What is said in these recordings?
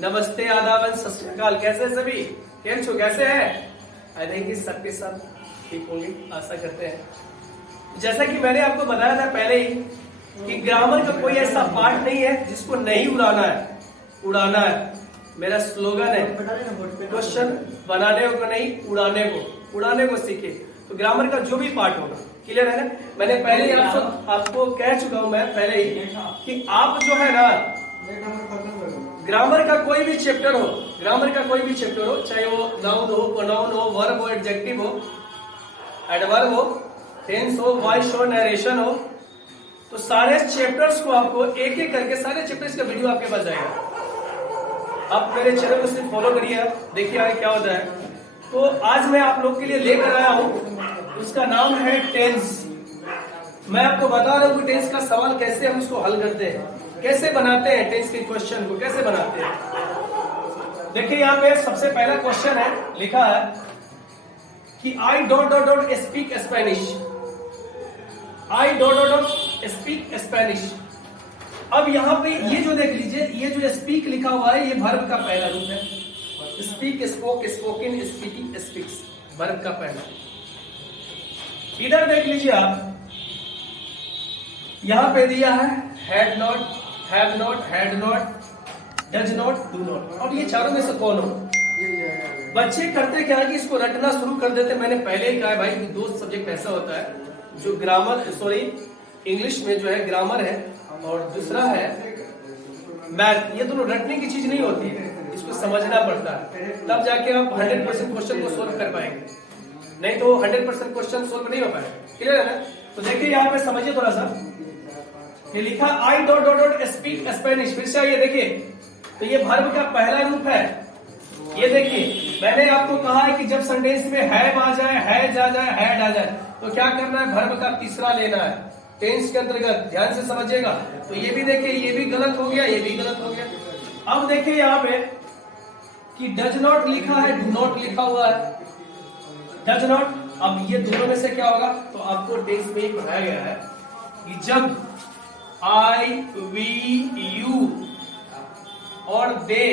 नमस्ते, आदाब, सत श्री अकाल। कैसे हैं सभी? केम छो, कैसे हैं? आई थिंक सबके सब ठीक होंगे, आशा करते हैं। जैसा कि मैंने आपको बताया था पहले ही कि ग्रामर का कोई ऐसा पार्ट नहीं है जिसको नहीं उड़ाना है, उड़ाना है। मेरा स्लोगन है, क्वेश्चन बनाने को नहीं, उड़ाने को सीखे। तो ग्रामर का जो भी पार्ट होगा, क्लियर है ना? मैंने पहले ही आपको कह चुका हूं मैं पहले ही कि आप जो है ना, ग्रामर का कोई भी चैप्टर हो, चाहे वो नाउन हो, प्रोनाउन हो, वर्ब हो, एडजेक्टिव हो, एडवर्ब हो, टेंस हो, वॉइस हो, नरेशन हो, तो सारे चैप्टर्स को आपको एक एक करके सारे चैप्टर्स का वीडियो आपके पास जाएगा। आप मेरे चैनल को सिर्फ फॉलो करिए, देखिए आगे क्या होता है। तो आज मैं आप लोग के लिए लेकर आया हूं, उसका नाम है टेंस। मैं आपको बता रहा हूं कि टेंस का सवाल कैसे हम उसको हल करते हैं, कैसे बनाते हैं, टेंस के क्वेश्चन को कैसे बनाते हैं। देखिए यहाँ पे सबसे पहला क्वेश्चन है, लिखा है कि I dot dot dot speak Spanish. I dot dot dot speak Spanish. अब यहाँ पे ये जो देख लीजिए, ये जो स्पीक लिखा हुआ है, ये वर्ब का पहला रूप है। Speak, spoke, spoken, speaking, speaks, verb का पहला। इधर देख लीजिए आप, यहां पे दिया है had not, have not, had not, does not, do not. अब ये चारों में से कौन हो? बच्चे करते क्या है कि इसको रटना शुरू कर देते। मैंने पहले ही कहा भाई कि दो सब्जेक्ट ऐसा होता है जो इंग्लिश में जो है ग्रामर है और दूसरा है मैथ। ये दोनों रटने की चीज नहीं होती है, इसको समझना पड़ता है, तब जाके आप 100% क्वेश्चन को सोल्व कर पाएंगे, नहीं तो 100% क्वेश्चन सोल्व नहीं हो पाएगा। क्लियर है ना? तो देखिए यहाँ पे समझिए थोड़ा सा, ये लिखा I dot dot dot speak Spanish. फिर से ये देखिए, तो ये वर्ब का पहला रूप है। ये देखिए, मैंने आपको कहा है कि जब सेंटेंस में हैव आ जाए, हैज आ जाए, हैड आ जाए, तो क्या करना है, वर्ब का तीसरा लेना है टेंस के अंतर्गत। ध्यान से समझिएगा। तो ये भी देखिए, ये भी गलत हो गया, ये भी गलत हो गया। अब देखिए यहाँ पे कि डज नॉट लिखा है, डू नॉट लिखा हुआ है। डज नॉट, अब ये दोनों में से क्या होगा? तो आपको टेंस में ही पढ़ाया गया है कि जब आई, वी, यू और दे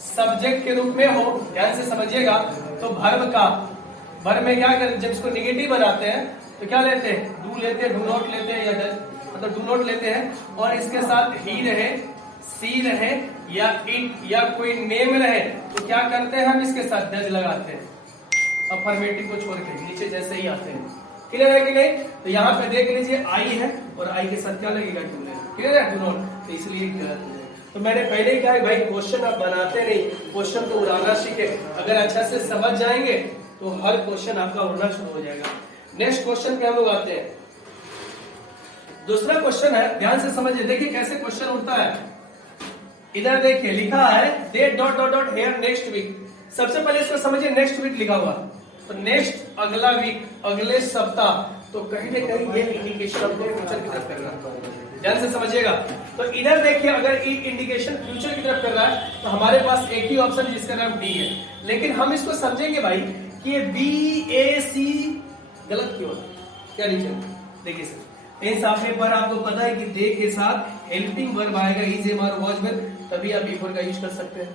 सब्जेक्ट के रूप में हो, ध्यान से समझिएगा, तो वर्ब में क्या करते, जब इसको निगेटिव बनाते हैं तो क्या लेते हैं? डू लेते हैं, डू नॉट लेते हैं, या डज, मतलब डू नॉट लेते हैं, और इसके साथ ही रहे, सी रहे, या इट, या कोई नेम रहे, तो क्या करते हैं हम इसके साथ डज लगाते हैं, अफर्मेटिव को छोड़ के नीचे जैसे ही आते हैं। क्लियर है कि नहीं? तो यहाँ पे देख लीजिए आई है और आई के साथ क्या लगेगा? डू लगेगा। क्लियर है? डू नॉट, तो इसलिए गलत हो जाएगा। तो मैंने पहले ही कहा भाई, क्वेश्चन आप बनाते नहीं, क्वेश्चन को उड़ाना सीखे। अगर अच्छा से समझ जाएंगे तो हर क्वेश्चन आपका उड़ना शुरू हो जाएगा। नेक्स्ट क्वेश्चन पे हम लोग आते हैं। दूसरा क्वेश्चन है, ध्यान से समझिए, देखिए कैसे क्वेश्चन उड़ता है। इधर देखिए लिखा है they dot dot dot here next week. सबसे पहले इसको समझिए, नेक्स्ट वीक लिखा हुआ, तो नेक्स्ट अगला वीक, अगले सप्ताह, तो कहीं ना कहीं ये इंडिकेशन आपको फ्यूचर की तरफ कर रहा है। ध्यान से समझिएगा। तो इधर देखिए, अगर इंडिकेशन फ्यूचर की तरफ कर रहा है तो हमारे पास एक ही ऑप्शन है जिसका नाम डी है। लेकिन हम इसको समझेंगे भाई कि ये बी ए सी गलत क्यों है, क्या रीजन? देखिए सर, टेंस आपने पर आपको पता है कि दे के साथ हेल्पिंग वर्ब आएगा, इज, एम, और वाज वर्ब, तभी आप बिफोर का यूज कर सकते हैं।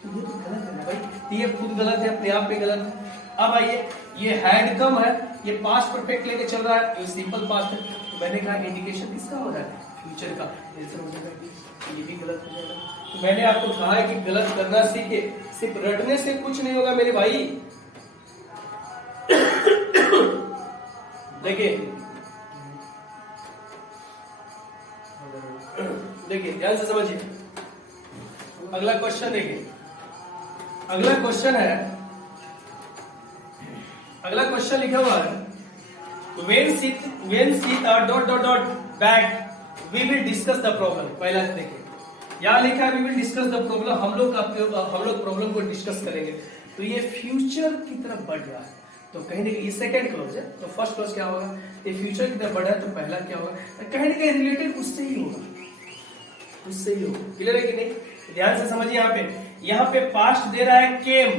तो ये तो गलत है ना भाई, ये खुद गलत है, अपने आप में गलत है। अब आइए, ये हैड कम है, ये पास्ट परफेक्ट लेके चल रहा है, ये सिंपल पास्ट है, तो मैंने कहा इंडिकेशन किसका हो रहा है? फ्यूचर का। ये भी गलत हो जाएगा। तो मैंने आपको कहा है कि गलत करना सीखे, सिर्फ रटने से कुछ नहीं होगा मेरे भाई। देखिए ध्यान से समझिए, अगला क्वेश्चन देखिए। अगला क्वेश्चन है, अगला क्वेश्चन लिखा हुआ है when Sita dot dot dot back we will discuss the problem। पहला देखिए, यहाँ लिखा है we will discuss the problem, हम लोग प्रॉब्लम को डिस्कस करेंगे। तो ये फ्यूचर की तरफ बढ़ रहा है, तो कहीं ना कहीं ये सेकंड क्लॉज है, तो फर्स्ट क्लॉज क्या होगा? ये फ्यूचर की तरफ बढ़ा है, तो पहला क्या होगा? कहीं ना कहीं रिलेटेड उससे ही होगा, उससे ही होगा। क्लियर है कि नहीं? ध्यान से समझिए, यहाँ पे पास्ट दे रहा है केम,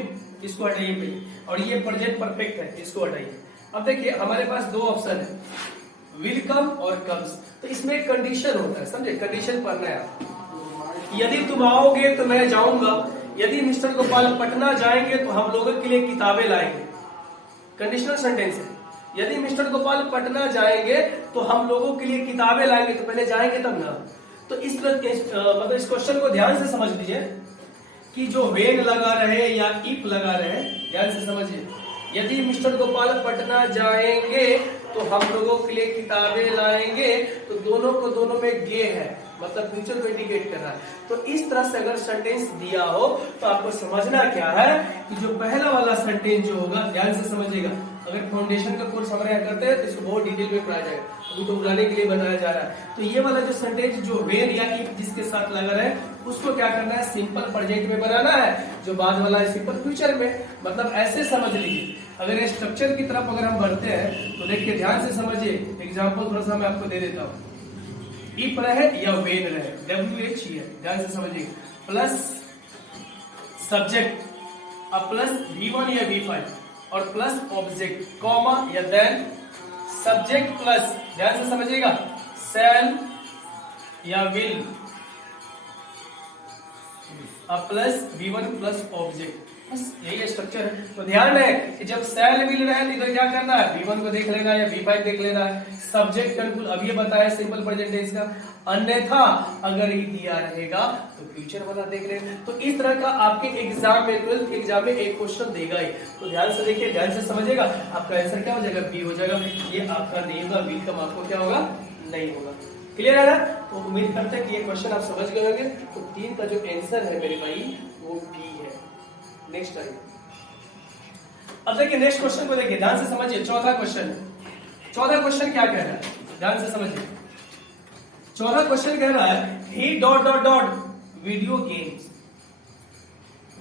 इसको हटाइए भाई, और ये प्रेजेंट परफेक्ट है, इसको हटाइए। अब देखिए हमारे पास दो ऑप्शन है, विल कम और कम्स। तो इसमें एक कंडीशन होता है, समझे? कंडीशन पढ़ना है आप। यदि तुम आओगे तो मैं जाऊंगा, यदि मिस्टर गोपाल पटना जाएंगे तो हम लोगों के लिए किताबें लाएंगे। कंडीशनल सेंटेंस है। यदि मिस्टर गोपाल पटना जाएंगे तो हम लोगों के लिए किताबें लाएंगे, तो पहले जाएंगे तब ना। तो इस मतलब इस क्वेश्चन को ध्यान से समझ लीजिए कि जो वेन लगा रहे या इफ लगा रहे, ध्यान से समझिए। यदि मिस्टर गोपाल पटना जाएंगे तो हम लोगों के लिए किताबें लाएंगे, तो दोनों को दोनों में गे है, मतलब फ्यूचर को इंडिकेट कर रहा है। तो इस तरह से अगर सेंटेंस दिया हो तो आपको समझना क्या है कि जो पहला वाला सेंटेंस जो होगा, ध्यान से समझिएगा। अगर फाउंडेशन का कोर्स हम यहाँ करते हैं तो इसको बहुत डिटेल में पढ़ाया जाएगा, अभी तो बुलाने के लिए बनाया जा रहा है। तो ये वाला जो सेंटेंस जो वेन या इफ जिसके साथ लगा रहा है उसको क्या करना है, सिंपल प्रेजेंट में बनाना है। जो बाद वाला है सिंपल फ्यूचर में। मतलब ऐसे समझ लीजिए। अगर स्ट्रक्चर की तरफ अगर हम बढ़ते हैं तो देखिए ध्यान से समझिए। एग्जाम्पल थोड़ा सा मैं आपको दे देता हूँ। इफ रहे या वेन रहे, WH ही है, ध्यान से समझिए। प्लस सब्जेक्ट, अब प्लस V1 या V5 और प्लस ऑब्जेक्ट, कॉमा या देन सब्जेक्ट प्लस, ध्यान से समझिएगा, शैल या विल, अब प्लस V1 प्लस ऑब्जेक्ट, बस यही स्ट्रक्चर है। तो ध्यान रहे कि जब शैल विल रहे तो इधर क्या करना है, V1 को देख लेना या V5 देख लेना है। सब्जेक्ट बिल्कुल अभी बताया सिंपल प्रेजेंट टेंस का। अन्यथा अगर ही दिया रहेगा तो फ्यूचर वाला देख लेना। तो इस तरह का आपके एग्जाम में, 12th एग्जाम में एक क्वेश्चन देगा ही। तो ध्यान से देखिए, ध्यान से समझिएगा। आपका आंसर क्या हो जाएगा, बी हो जाएगा। ये आपका नहीं होगा, बी का आपको क्या होगा, नहीं होगा। क्लियर है ना? तो उम्मीद करते हैं कि ये क्वेश्चन आप समझ गए होंगे। तो 3 का जो आंसर है मेरे भाई वो बी है। नेक्स्ट आइए। अब देखिए नेक्स्ट क्वेश्चन को देखिए, ध्यान से समझिए। चौथा क्वेश्चन है। चौथा क्वेश्चन क्या कह रहा है, ध्यान से समझिए। चौथा क्वेश्चन कह रहा है ही dot dot dot video games,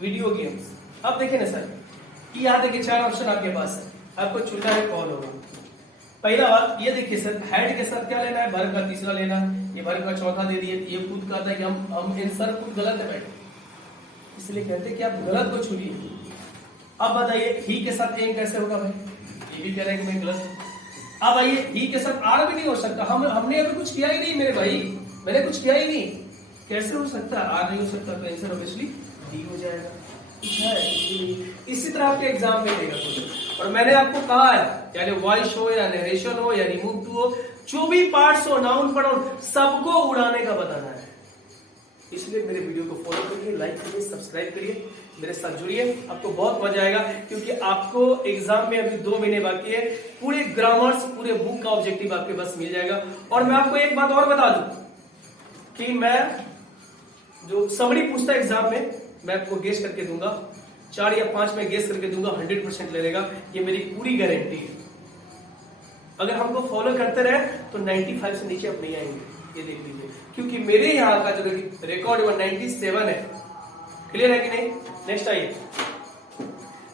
video games. अब देखिए ना सर, यहाँ देखिए 4 ऑप्शन आपके पास है, आपको चुनना है कौन होगा। पहला बात ये देखिए सर, हेड के साथ क्या लेना है, वर्ग का तीसरा लेना है। ये वर्ग का चौथा दे दिए। ये खुद कहता है कि हम आंसर खुद गलत है बैठे, इसलिए कहते हैं कि आप गलत को चुनिए। अब बताइए ही के साथ एम कैसे होगा भाई, ये भी कह रहे हैं कि मैं गलत हूं। अब आइए ही के साथ आर भी नहीं हो सकता, हमने अभी कुछ किया ही नहीं मेरे भाई, मैंने कुछ किया ही नहीं, कैसे हो सकता है, आर नहीं हो सकता, तो आंसर ऑब्वियसली डी हो जाएगा। कुछ है इसी तरह आपके एग्जाम में देगा कुछ। और मैंने आपको कहा है, चाहे वॉइस हो या नरेशन हो या रिमूव टू हो, जो भी पार्ट्स हो, नाउन प्रोनाउन, सबको उड़ाने का बताना है। इसलिए मेरे वीडियो को फॉलो करिए, लाइक करिए, सब्सक्राइब करिए, मेरे साथ जुड़िए, आपको बहुत मजा आएगा। क्योंकि आपको एग्जाम में अभी 2 महीने बाकी है, पूरे ग्रामर्स, पूरे बुक का ऑब्जेक्टिव आपके पास मिल जाएगा। और मैं आपको एक बात और बता दूं कि मैं जो समरी पूछता है एग्जाम में, मैं आपको गेस करके दूंगा, 4 या 5 में गेस करके दूंगा, 100% ले लेगा, ये मेरी पूरी गारंटी है। अगर हमको फॉलो करते रहे तो 95 से नीचे आप नहीं आएंगे, ये देख लीजिए। क्योंकि मेरे यहाँ का जो रिकॉर्ड 197 है। क्लियर है कि नहीं? नेक्स्ट आइए,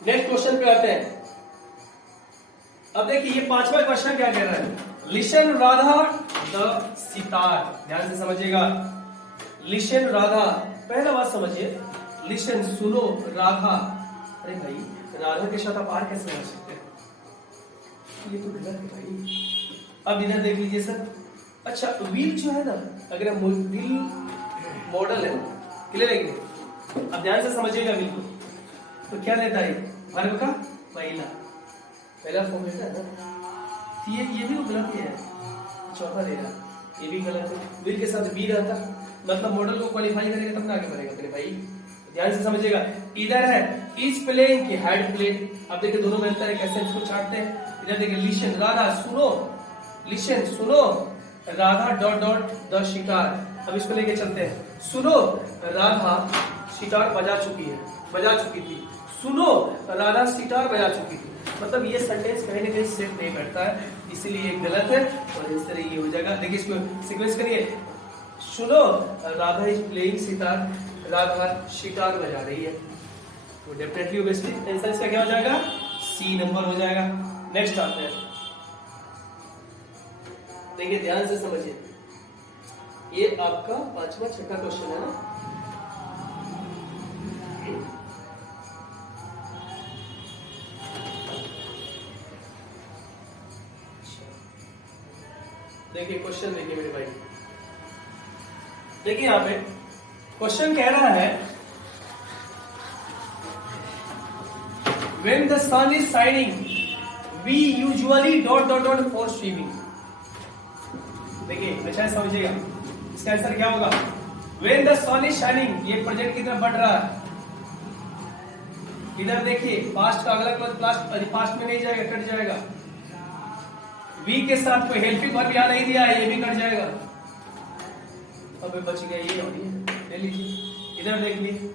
नेक्स्ट क्वेश्चन पे आते हैं। अब देखिए ये 5वां क्वेश्चन क्या कह रहा है, लिशन राधा द सितार, ध्यान से समझिएगा। लिशन राधा, पहला बात समझिए, लिशन सुनो, राधा, अरे भाई राधा के साथ आप आर कैसे लगा सकते हैं, ये तो गलत है भाई। अब इधर देख लीजिए सर, अच्छा व्हील जो है ना, अगर व्हील मॉडल है, क्लियर है कि नहीं? अब ध्यान से समझिएगा व्हील को, तो क्या लेता है, वर्ब का पहला फॉर्म लेता है ना, ये भी गलत है, चौथा लेगा, ये भी गलत है। व्हील के साथ बी रहता, मतलब मॉडल को क्वालिफाई करेगा तब ना आगे बढ़ेगा मेरे भाई। ध्यान से समझिएगा। इधर है इज प्लेइंग की हेड प्लेइंग, अब देखिए दोनों में अंतर है, कैसे इसको छाटते हैं। इधर देखिए लिशन राधा सुनो, लिशन सुनो राधा डॉट डॉट द शिकार। अब इसको लेके चलते हैं, सुनो राधा सितार बजा चुकी है, बजा चुकी थी, सुनो राधा सितार बजा चुकी थी। मतलब ये सेंटेंस कहीं ना कहीं सेट नहीं बैठता है, इसीलिए ये गलत है और इस तरह ये हो जाएगा। देखिए इसको सीक्वेंस करिए, सुनो राधा इज प्लेइंग सितार, राधा सितार बजा रही है, तो डेफिनेटली ऑब्वियसली आंसर इसका क्या हो जाएगा, सी नंबर हो जाएगा। नेक्स्ट आते हैं, देखिए ध्यान से समझिए, ये आपका 5वां 6वां क्वेश्चन है ना। देखिए क्वेश्चन देखिए मेरे भाई, देखिए यहाँ पे क्वेश्चन कह रहा है when the sun is shining we usually dot dot dot for swimming। देखिए अच्छा समझिएगा, इसका आंसर क्या होगा? when the sun is shining, ये प्रेजेंट की तरफ बढ़ रहा है। इधर देखिए पास्ट का अगला क्लास पास्ट में नहीं जाएगा, कट जाएगा। वी के साथ कोई हेल्पिंग वर्ब यहां नहीं दिया है, ये भी कट जाएगा। अब बच गया ये और ये, ले लीजिए। इधर देख लीजिए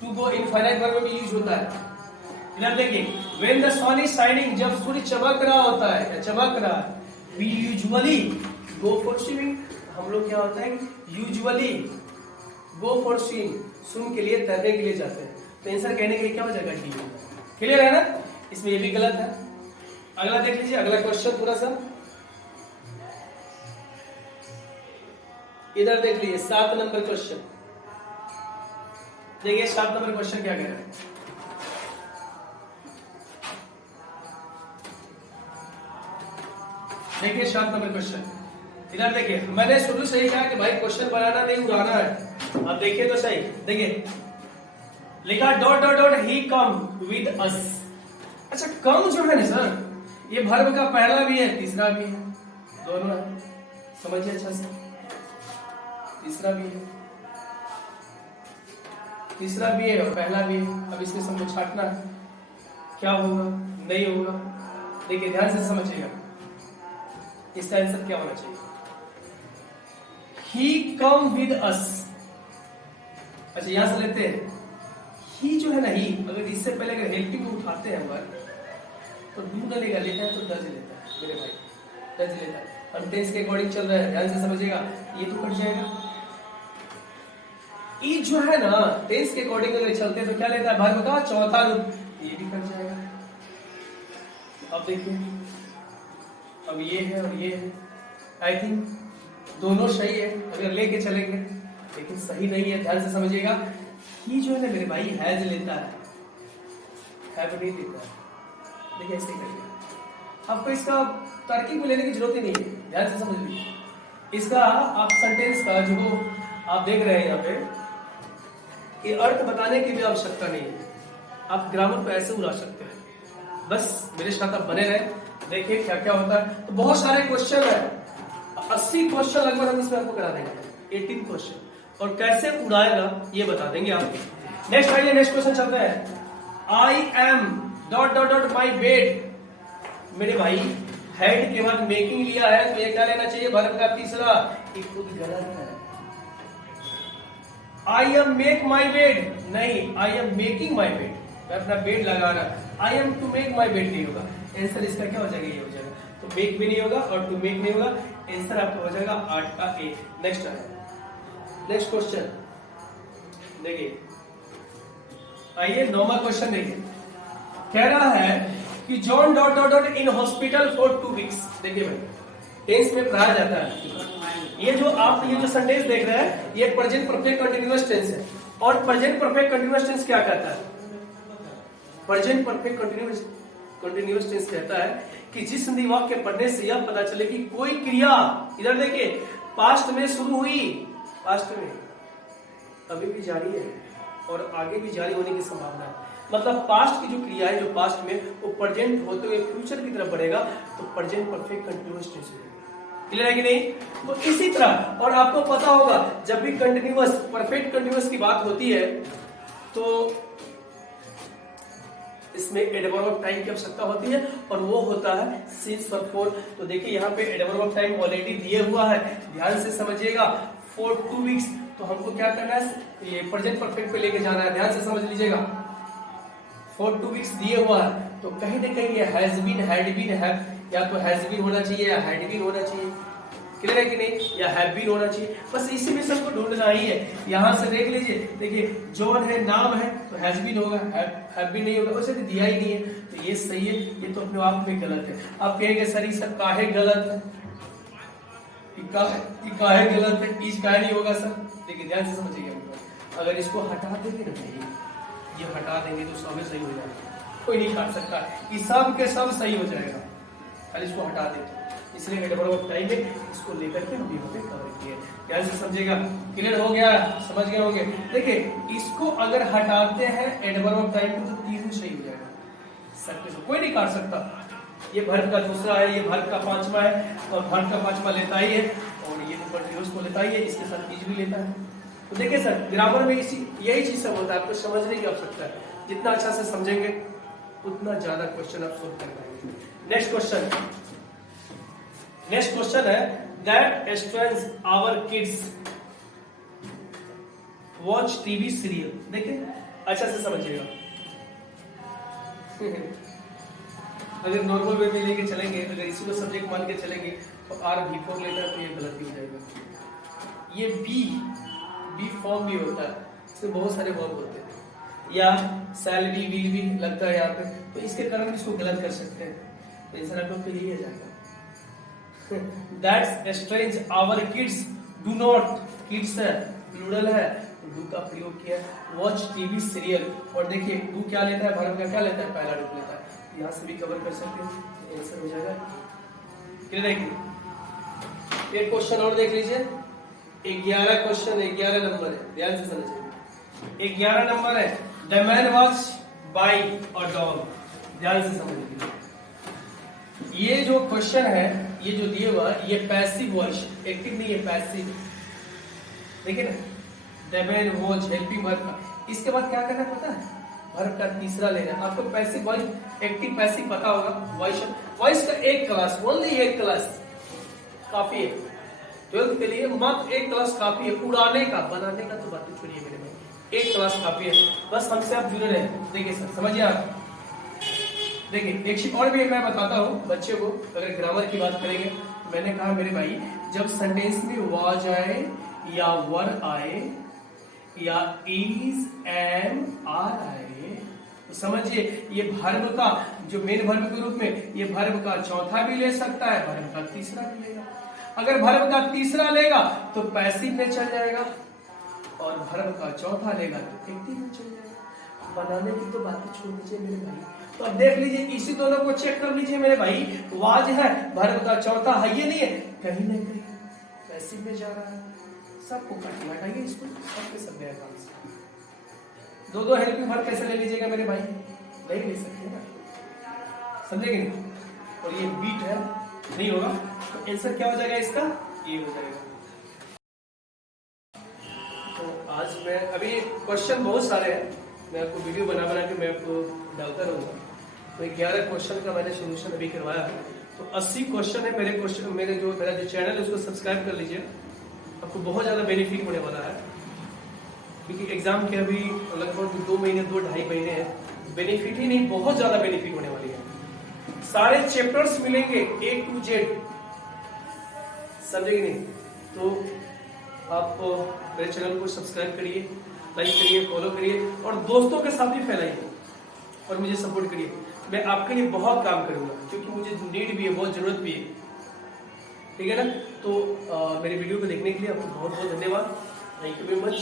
टू गो इनफाइनाइट वर्ब में भी यूज होता है। इधर देखिए when the sun is shining, जब सूर्य चमक रहा होता है या चमक रहा है, we usually go for swimming, हम लोग क्या होता है usually go for swim, swim के लिए तैरने के लिए जाते हैं। तो आंसर कहने के लिए क्या हो जाएगा? डी। क्लियर है ना? इसमें ये भी गलत है। अगला देख लीजिए, अगला क्वेश्चन पूरा सा इधर देख लीजिए, 7 नंबर क्वेश्चन। देखिए 7 नंबर क्वेश्चन क्या कह रहा है। देखिए 7 नंबर क्वेश्चन इधर देखिए, मैंने शुरू से ही कहा कि भाई क्वेश्चन बनाना नहीं उड़ाना है। अब देखिए तो सही, देखिए लिखा dot dot dot he come with us. अच्छा कम जो है ना सर, ये वर्ब का पहला भी है तीसरा भी है, दोनों है, समझिए अच्छा से। तीसरा भी है, तीसरा भी है और पहला भी है। अब इसमें सबको छाटना है, क्या होगा नहीं होगा। देखिए ध्यान से समझिएगा, इसका आंसर क्या होना चाहिए? ही कम विद अस। अच्छा यहां से लेते हैं, ही जो है ना, ही अगर इससे पहले अगर हेल्पिंग उठाते हैं वर्ब तो डू डलेगा, लेता है तो डज लेता है मेरे भाई, डज लेता है। हम टेंस के अकॉर्डिंग चल रहे हैं, ध्यान से समझिएगा। ये तो कट जाएगा, ई जो है ना टेंस के अकॉर्डिंग अगर चलते हैं तो क्या लेता है? वर्ब का चौथा रूप, ये भी कट जाएगा। अब देखिए, अब ये है और ये है, आई थिंक दोनों सही है अगर लेके चलेंगे, लेकिन सही नहीं है, ध्यान से समझिएगा। ही जो है ना मेरे भाई हैज लेता है, हैव नहीं लेता है। देखिए ऐसे करिए, आपको इसका तार्किक में लेने की जरूरत ही नहीं है, ध्यान से समझ लीजिए। इसका आप सेंटेंस का जो आप देख रहे हैं यहाँ पे, ये अर्थ बताने की भी आवश्यकता नहीं है, आप ग्रामर को ऐसे उड़ा सकते हैं। बस मेरे साथ आप बने रहे, देखिए क्या क्या होता है। तो बहुत सारे क्वेश्चन है, 80 क्वेश्चन लगभग हम इसमें आपको करा देंगे, 18 क्वेश्चन, और कैसे उड़ाएगा ये बता देंगे आपको। नेक्स्ट आइए, नेक्स्ट क्वेश्चन चलते हैं। I am dot dot dot my bed. मेरे भाई हेड के बाद मेकिंग लिया है तो ये क्या लेना चाहिए? वर्ब का तीसरा, ये खुद गलत है। I am make my bed, नहीं I am making my bed, मैं अपना बेड लगा रहा। I am to make my bed नहीं होगा, आंसर इसका क्या हो जाएगा? ये हो जाएगा। तो मेक भी नहीं होगा और टू मेक नहीं होगा, आंसर आपका हो जाएगा 8 का ए। नेक्स्ट है, नेक्स्ट क्वेश्चन देखिए, आइए 9वां क्वेश्चन देखिए। कह रहा है कि John dot dot dot in hospital for 2 weeks. देखिए भाई टेंस में पढ़ाया जाता है, ये जो आप ये जो सेंटेंस देख रहे हैं ये प्रेजेंट परफेक्ट कंटीन्यूअस टेंस है। और प्रेजेंट परफेक्ट कंटीन्यूअस टेंस क्या कहता है? प्रेजेंट परफेक्ट कंटीन्यूअस टेंस कहता है कि जिस संधि वाक्य पढ़ने से यह पता चले कि कोई क्रिया, इधर देखिए, पास्ट में शुरू हुई, पास्ट में अभी भी जारी है और आगे भी जारी होने की संभावना है। मतलब पास्ट की जो क्रिया है जो पास्ट में, वो प्रेजेंट होते हुए फ्यूचर की तरफ बढ़ेगा, तो प्रेजेंट परफेक्ट कंटीन्यूअस टेंस होगा। क्लियर है कि नहीं? तो इसी तरह, और आपको पता होगा जब भी कंटीन्यूअस परफेक्ट कंटीन्यूअस की बात होती है तो इसमें एडवर्ब ऑफ टाइम की आवश्यकता होती है, और वो होता है सिंस और फॉर। तो देखिए यहाँ पे एडवर्ब ऑफ टाइम ऑलरेडी दिए हुआ है, ध्यान से समझिएगा। फॉर 2 वीक्स, तो हमको क्या करना है? ये प्रेजेंट परफेक्ट पे लेके जाना है, ध्यान से समझ लीजिएगा। फॉर 2 वीक्स दिए हुआ है, तो कहीं ना कहीं ये has been, had been, have, या तो हैज बीन होना चाहिए या हैड बीन होना चाहिए। क्लियर है कि नहीं? या हैव बीन होना चाहिए। बस इसी में सबको ढूंढना ही है। यहां से देख लीजिए, देखिए जॉन है, नाम है, तो हैज बीन होगा, हैव बीन नहीं होगा, वैसे तो दिया ही नहीं है, तो ये सही है। ये तो अपने आप में गलत है। आप कहेंगे सर ये सब काहे गलत है, काहे गलत है, इस काहे नहीं होगा सर? देखिए ध्यान से समझिएगा, अगर इसको हटा देंगे ना, ये हटा देंगे तो सब सही हो जाएगा, कोई नहीं काट सकता, ये सब के सब सही हो जाएगा, खाली इसको हटा दे। इसलिए एडवर्ब ऑफ टाइम में इसको लेकर के हम यहाँ पे कवर किए। ध्यान से समझेगा, क्लियर हो गया, समझ गए होंगे। देखिए इसको अगर हटाते हैं एडवर्ब ऑफ टाइम को तो तीनों सही हो जाएगा, सकते कोई नहीं काट सकता। ये भर्ब का दूसरा है, ये भर्ब का पांचवा है, और भर्ब का पांचवा लेता ही है, और ये तो कंटीन्यूअस को लेता ही है, इसके साथ ईज भी लेता है। तो देखिए सर ग्रामर में यही चीज सब होता है, आपको समझने की आवश्यकता है। जितना अच्छा से समझेंगे उतना ज्यादा क्वेश्चन आप सोल्व कर पाएंगे। नेक्स्ट क्वेश्चन है that strange our kids watch TV serial. देखिए अच्छा से समझिएगा। अगर नॉर्मल वे में लेके चलेंगे, अगर इसी को सब्जेक्ट मान के चलेंगे तो आर बी फॉर्म लेता है तो ये गलती हो जाएगा। ये बी फॉर्म भी होता है, इसमें बहुत सारे वर्ब होते हैं, या शैल बी विल बी लगता है यहाँ पे, तो इसके कारण इसको गलत कर सकते हैं। तो आंसर आपको यही आ जाएगा that's strange our kids do not, kids है प्लूरल है, डू का प्रयोग किया वॉच टीवी सीरियल। और देखिए डू क्या लेता है, भर्ब का क्या लेता है, पहला रूप लेता है, यहाँ से भी कवर कर सकते हैं, आंसर हो जाएगा। क्लियर है? एक क्वेश्चन और देख लीजिए, 11 क्वेश्चन 11 नंबर है, ध्यान से समझिए। 11 नंबर है the man was by a dog. ध्यान से समझिए, ये जो क्वेश्चन है, ये जो दिए हुआ ये पैसिव वॉइस, एक्टिव नहीं है, पैसिव। देखिए ना, the man was helping verb का, इसके बाद क्या करना पता है, वर्ब का तीसरा लेना। आपको पैसिव वॉइस, एक्टिव पैसिव पता होगा। वॉइस का एक क्लास, ओनली एक क्लास काफी है। 12th के लिए मात्र एक क्लास काफी है। उड़ाने का, बनाने का तो बात छोड़िए मेरे भाई, एक क्लास काफी है, बस हमसे आप जुड़े रहे। देखिए सर समझिए आप, देखिए एक चीज और भी मैं बताता हूँ बच्चे को। अगर ग्रामर की बात करेंगे, मैंने कहा मेरे भाई जब सेंटेंस में वाज आए या वर आए या इज एंड आर आए, तो समझिए ये भर्ब का जो मेन भर्ब के रूप में, ये भर्ब का चौथा भी ले सकता है, भर्ब का तीसरा भी लेगा। अगर भर्ब का तीसरा लेगा तो पैसिव में चल जाएगा, और भर्ब का चौथा लेगा तो एक्टिव में चल जाएगा। बनाने की तो बातें छोड़ दीजिए मेरे भाई। तो अब देख लीजिए, इसी दोनों को चेक कर लीजिए मेरे भाई। वाज है, भर्ब का चौथा है, ये नहीं है, कहीं ना कहीं पैसिव में जा रहा है। सबको काट हटाइए इसको, सबके सब गया काम से। दो हेल्पिंग वर्ब कैसे ले लीजिएगा मेरे भाई, नहीं ले सकते ना, समझेंगे नहीं। और ये बीट है, नहीं होगा, तो आंसर क्या हो जाएगा इसका, ये हो जाएगा। तो आज मैं अभी क्वेश्चन बहुत सारे हैं, मैं आपको वीडियो बना के मैं आपको डालता रहूंगा। तो 11 क्वेश्चन का मैंने सोल्यूशन अभी करवाया है। तो 80 क्वेश्चन है मेरे क्वेश्चन, मेरा जो चैनल है उसको सब्सक्राइब कर लीजिए, आपको बहुत ज्यादा बेनिफिट होने वाला है। क्योंकि एग्जाम के अभी लगभग 2 महीने 2-2.5 महीने हैं, बेनिफिट ही नहीं, बहुत ज्यादा बेनिफिट होने वाली है। सारे चैप्टर्स मिलेंगे A to Z, समझेंगे नहीं? तो आप मेरे चैनल को सब्सक्राइब करिए, लाइक करिए, फॉलो करिए, और दोस्तों के साथ भी फैलाइए, और मुझे सपोर्ट करिए। मैं आपके लिए बहुत काम करूंगा, क्योंकि मुझे नीड भी है, बहुत जरूरत भी है, ठीक है ना? तो मेरे वीडियो को देखने के लिए आपको बहुत बहुत धन्यवाद। Thank you very much,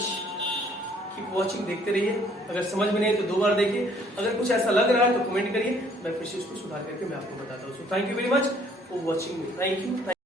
keep watching, देखते रहिए। अगर समझ में नहीं तो 2 बार देखिए, अगर कुछ ऐसा लग रहा है तो कमेंट करिए, मैं फिर से उसको सुधार करके मैं आपको बताता हूँ। So thank you very much for watching me, thank you.